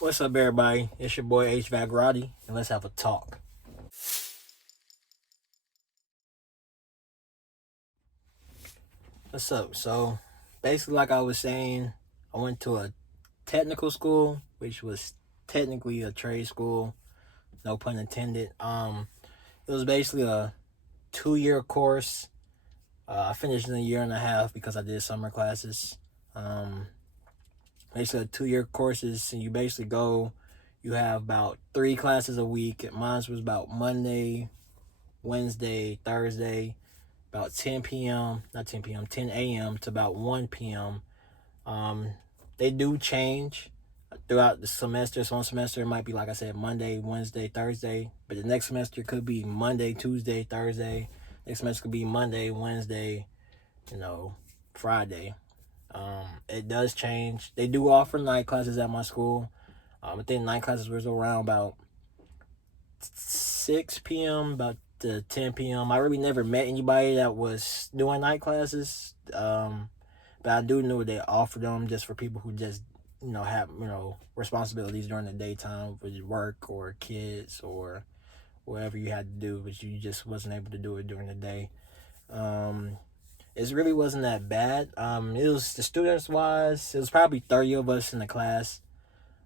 What's up, everybody? It's your boy HVAC Roddy, and let's have a talk. What's up? So, basically, like I was saying, I went to a technical school, which was technically a trade school, no pun intended. It was basically a 2 year course. I finished in a year and a half because I did summer classes. Um, Basically, 2 year courses, and you basically go. You have about 3 classes a week. Mine was about Monday, Wednesday, Thursday, about 10 p.m., not 10 p.m., 10 a.m. to about 1 p.m. Um, they do change throughout the semester. So one semester it might be, like I said, Monday, Wednesday, Thursday, but the next semester could be Monday, Tuesday, Thursday. Next semester could be Monday, Wednesday, Friday. It does change. They do offer night classes at my school. I think night classes was around about 6 p.m., about to 10 p.m. I really never met anybody that was doing night classes. But I do know they offer them just for people who just, have, responsibilities during the daytime with work or kids or whatever you had to do, but you just wasn't able to do it during the day. Um, it really wasn't that bad. It was the students wise, it was probably 30 of us in the class.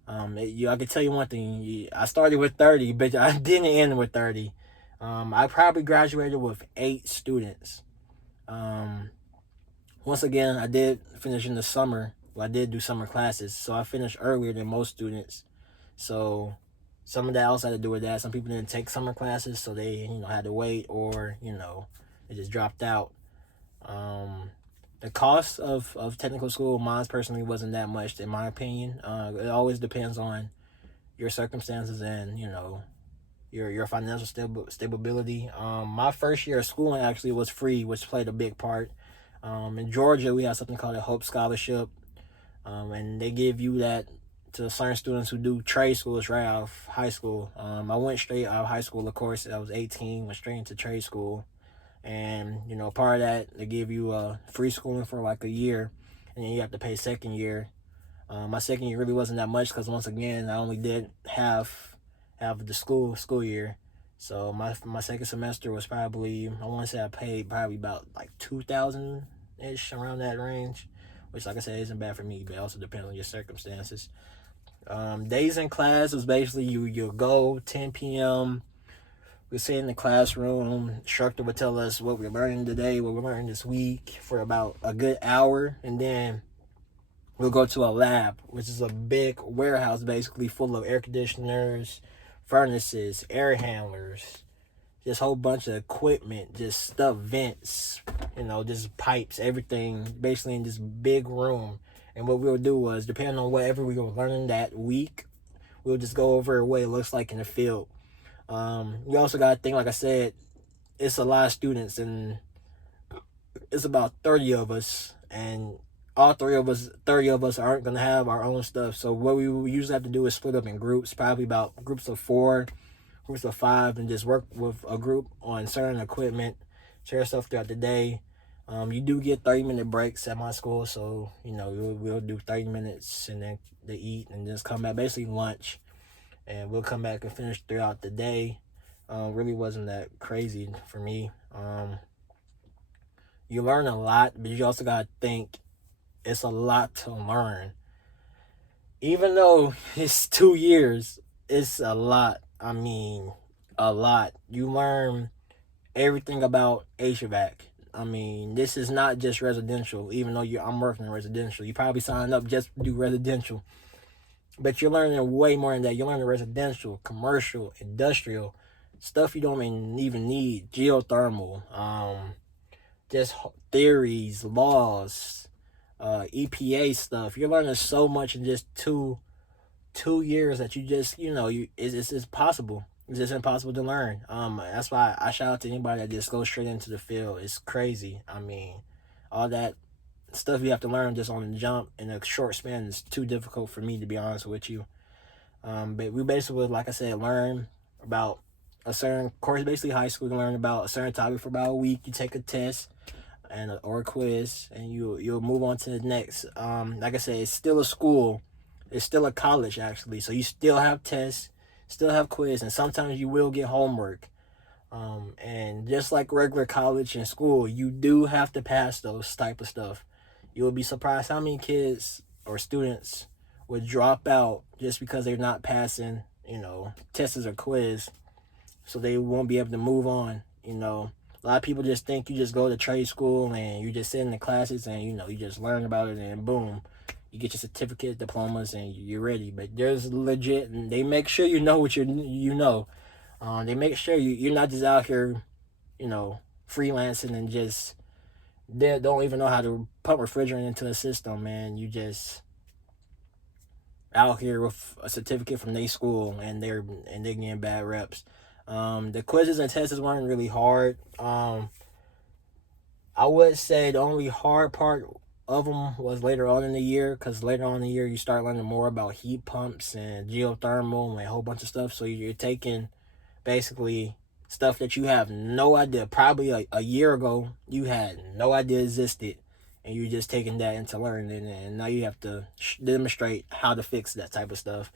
I can tell you one thing. I started with 30, but I didn't end with 30. I probably graduated with 8 students. Um, Once again, I did finish in the summer. Well, I did do summer classes, so I finished earlier than most students. So some of that also had to do with that. Some people didn't take summer classes, so they had to wait, or they just dropped out. Um, the cost of technical school, mine personally wasn't that much, in my opinion. It always depends on your circumstances and your financial stability. My first year of schooling actually was free, which played a big part. In Georgia, we have something called a Hope Scholarship, and they give you that to certain students who do trade schools right out of high school. I went straight out of high school, of course. I was 18, went straight into trade school, and part of that they give you free schooling for like a year, and then you have to pay second year. My second year really wasn't that much because once again I only did half of the school year. So my second semester was probably, I want to say I paid probably about like 2,000 ish, around that range, which, like I said, isn't bad for me, but it also depends on your circumstances. Days in class was basically you go 10 p.m. We sit in the classroom. Instructor would tell us what we're learning today, what we're learning this week for about a good hour, and then we'll go to a lab, which is a big warehouse basically full of air conditioners, furnaces, air handlers, just a whole bunch of equipment, just stuff, vents, just pipes, everything basically in this big room. And what we'll do was, depending on whatever we were learning that week, we'll just go over what it looks like in the field. We also got to think, like I said, it's a lot of students, and it's about 30 of us, and all 30 of us aren't going to have our own stuff. So what we usually have to do is split up in groups, probably about groups of 4, groups of 5, and just work with a group on certain equipment, share stuff throughout the day. You do get 30-minute breaks at my school, so we'll do 30 minutes and then to eat and just come back, basically lunch, and we'll come back and finish throughout the day. Really wasn't that crazy for me. You learn a lot, but you also gotta think it's a lot to learn. Even though it's 2 years, it's a lot. I mean, a lot. You learn everything about HVAC. I mean, this is not just residential, even though I'm working in residential. You probably signed up just to do residential. But you're learning way more than that. You're learning residential, commercial, industrial, stuff you don't even need, geothermal, just theories, laws, EPA stuff. You're learning so much in just two years that you just it's possible. It's just impossible to learn. That's why I shout out to anybody that just goes straight into the field. It's crazy. I mean, all that stuff you have to learn just on the jump in a short span is too difficult for me, to be honest with you. But we basically, like I said, learn about a certain course, basically high school. You learn about a certain topic for about a week. You take a test or a quiz, and you'll move on to the next. Like I said, it's still a school. It's still a college actually, so you still have tests, still have quiz, and sometimes you will get homework. And just like regular college and school, you do have to pass those type of stuff. You will be surprised how many kids or students would drop out just because they're not passing, tests or quiz, so they won't be able to move on. A lot of people just think you just go to trade school and you just sit in the classes and you just learn about it and boom, you get your certificate, diplomas, and you're ready. But there's legit, and they make sure you know what you know. They make sure you're not just out here, freelancing and just they don't even know how to pump refrigerant into the system, man. You just out here with a certificate from their school and they're getting bad reps. The quizzes and tests weren't really hard. I would say the only hard part of them was later on in the year, because later on in the year you start learning more about heat pumps and geothermal and a whole bunch of stuff. So you're taking basically stuff that you have no idea. Probably a year ago you had no idea existed, and you're just taking that into learning, and now you have to demonstrate how to fix that type of stuff.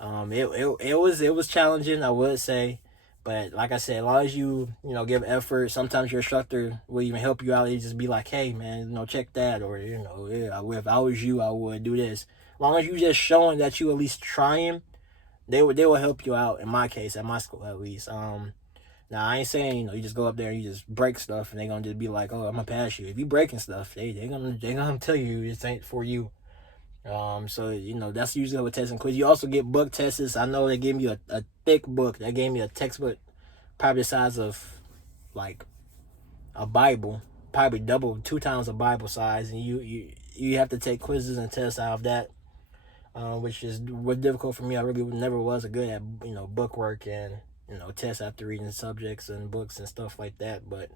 It was challenging, I would say, but like I said, as long as you give effort, sometimes your instructor will even help you out. They just be like, hey man, check that, or yeah, if I was you, I would do this. As long as you just showing that you at least trying, they will help you out. In my case, at my school at least. Now I ain't saying you just go up there and you just break stuff and they gonna just be like, oh, I'm gonna pass you. If you breaking stuff, they gonna tell you this ain't for you. So that's usually what tests and quiz. You also get book tests. I know they gave me a thick book. They gave me a textbook probably the size of like a Bible, probably double, 2 times a Bible size, and you have to take quizzes and tests out of that, which was difficult for me. I really never was a good at book work and tests after reading subjects and books and stuff like that. But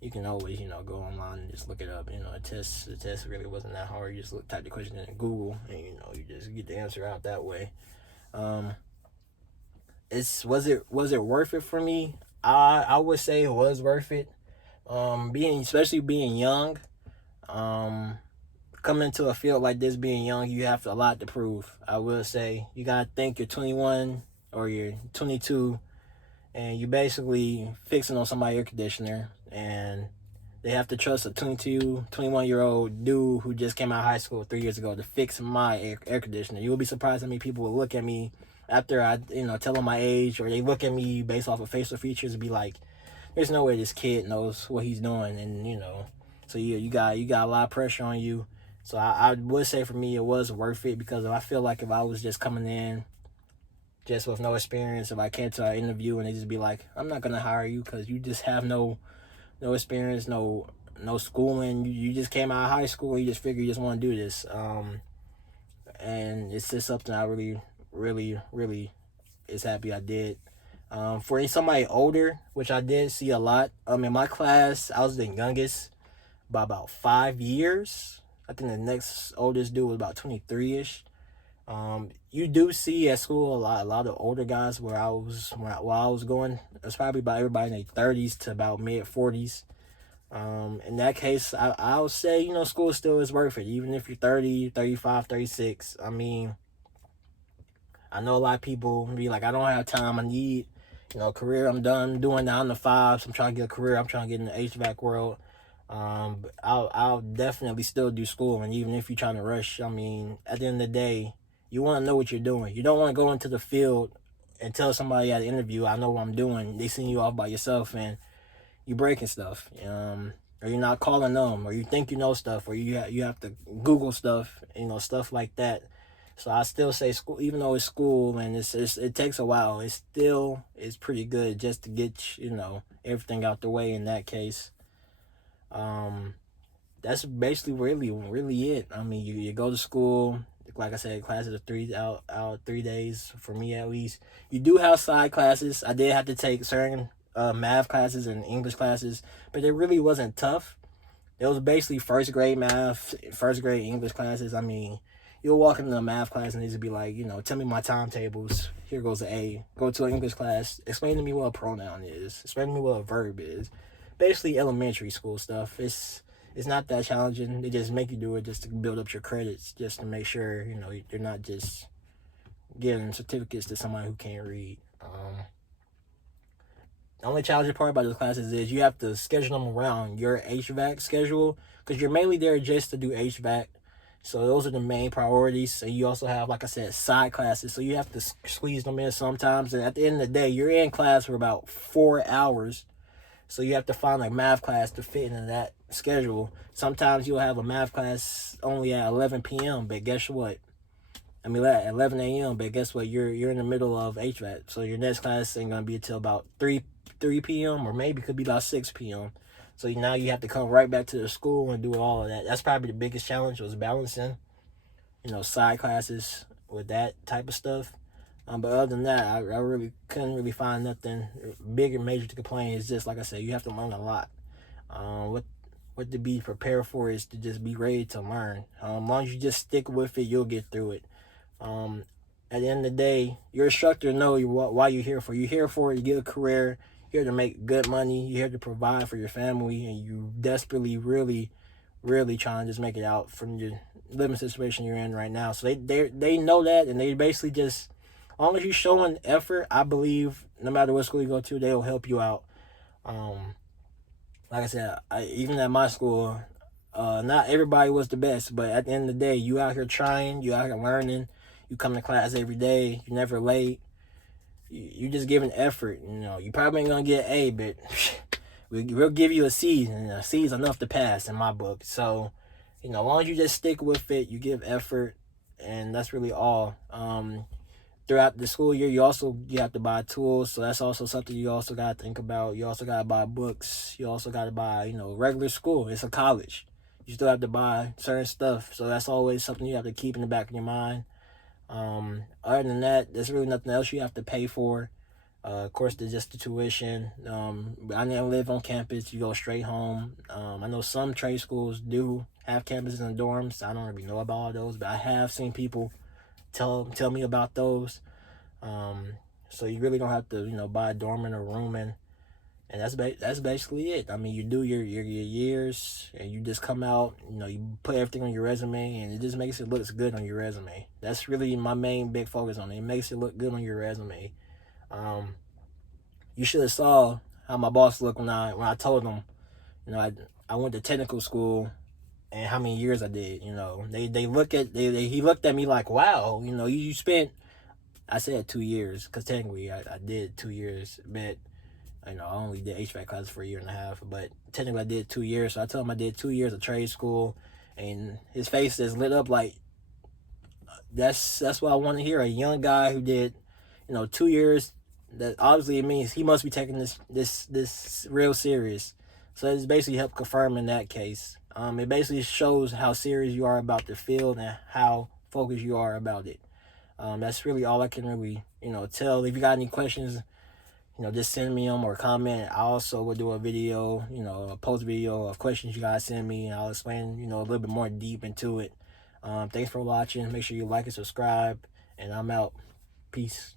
you can always go online and just look it up. The test really wasn't that hard. You just type the question in Google and you just get the answer out that way. Was it worth it for me? I would say it was worth it. Especially being young, coming into a field like this, being young, you have a lot to prove. I will say you gotta think you're 21 or you're 22, and you basically fixing on somebody's air conditioner, and they have to trust a 22, 21-year-old dude who just came out of high school 3 years ago to fix my air conditioner. You'll be surprised how many people will look at me after I, tell them my age, or they look at me based off of facial features and be like, there's no way this kid knows what he's doing. And, so you got a lot of pressure on you. So I would say for me, it was worth it, because I feel like if I was just coming in just with no experience, if I came to an interview and they just be like, I'm not going to hire you because you just have no experience, no schooling. You just came out of high school and you just figure you just want to do this. And it's just something I really is happy I did. For somebody older, which I did see a lot. In my class, I was the youngest by about 5 years. I think the next oldest dude was about 23-ish. You do see at school a lot of older guys while I was going. It was probably about everybody in their 30s to about mid 40s. In that case, I would say, school still is worth it, even if you're 30, 35, 36. I mean, I know a lot of people be like, I don't have time. I need, career. I'm done doing 9 to 5s. I'm trying to get a career. I'm trying to get in the HVAC world. But I'll definitely still do school. And even if you're trying to rush, I mean, at the end of the day, you want to know what you're doing. You don't want to go into the field and tell somebody at an interview, I know what I'm doing. They send you off by yourself and you breaking stuff. Or you're not calling them, or you think you know stuff, or you have to Google stuff, stuff like that. So I still say school, even though it's school and it takes a while, it's pretty good just to get everything out the way in that case. That's basically really it. I mean, you go to school, like I said, classes are out 3 days for me at least. You do have side classes. I did have to take certain math classes and English classes, but it really wasn't tough. It was basically first grade math, first grade English classes. I mean, you'll walk into a math class and they just be like, tell me my timetables. Here goes an A. Go to an English class. Explain to me what a pronoun is. Explain to me what a verb is. Basically elementary school stuff. It's It's not that challenging. They just make you do it just to build up your credits, just to make sure, you know, you're not just giving certificates to somebody who can't read. The only challenging part about those classes is you have to schedule them around your HVAC schedule, because you're mainly there just to do HVAC. So those are the main priorities. And you also have, like I said, side classes. So you have to squeeze them in sometimes. And at the end of the day, you're in class for about 4 hours. So you have to find like math class to fit into that schedule. Sometimes you'll have a math class only at 11 p.m. But guess what? I mean, at 11 a.m. But guess what? You're in the middle of HVAC. So your next class ain't gonna be until about 3 p.m. or maybe could be about 6 p.m. So now you have to come right back to the school and do all of that. That's probably the biggest challenge, was balancing, you know, side classes with that type of stuff. But other than that, I really couldn't really find nothing big or major to complain. It's just, like I said, you have to learn a lot. What to be prepared for is to just be ready to learn. As long as you just stick with it, you'll get through it. At the end of the day, your instructor know why you're here for. You're here for it to get a career. You're here to make good money. You're here to provide for your family, and you desperately, really, really trying to just make it out from your living situation you're in right now. So they know that, and they basically just, as long as you're showing effort, I believe no matter what school you go to, they'll help you out. Like I said, even at my school, not everybody was the best, but at the end of the day, you out here trying, you out here learning, you come to class every day, you're never late, you just giving effort. You know, you probably ain't gonna get an A, but we'll give you a C, and a C is enough to pass in my book. So, you know, as long as you just stick with it, you give effort, and that's really all. Throughout the school year, you have to buy tools, so that's also something you also got to think about. You also got to buy books. You also got to buy, you know, regular school. It's a college. You still have to buy certain stuff, so that's always something you have to keep in the back of your mind. Other than that, there's really nothing else you have to pay for. Of course, there's just the tuition. I never live on campus. You go straight home. I know some trade schools do have campuses and dorms. I don't really know about all those, but I have seen people tell me about those. So you really don't have to, you know, buy a dorm or rooming, and that's basically it. I mean, you do your years, and you just come out. You know, you put everything on your resume, and it just makes it look good on your resume. That's really my main big focus on it. It makes it look good on your resume. You should have saw how my boss looked when I told him, you know, I went to technical school and how many years I did. You know, he looked at me like, wow, you know, you spent, I said 2 years, because technically I did 2 years, but, you know, I only did HVAC classes for a year and a half, but technically I did 2 years. So I told him I did 2 years of trade school, and his face just lit up like, that's what I want to hear. A young guy who did, you know, 2 years. That obviously it means he must be taking this real serious. So it's basically helped confirm in that case. It basically shows how serious you are about the field and how focused you are about it. That's really all I can really, you know, tell. If you got any questions, you know, just send me them or comment. I also will do a video, you know, a post video of questions you guys send me, and I'll explain, you know, a little bit more deep into it. Thanks for watching. Make sure you like and subscribe, and I'm out. Peace.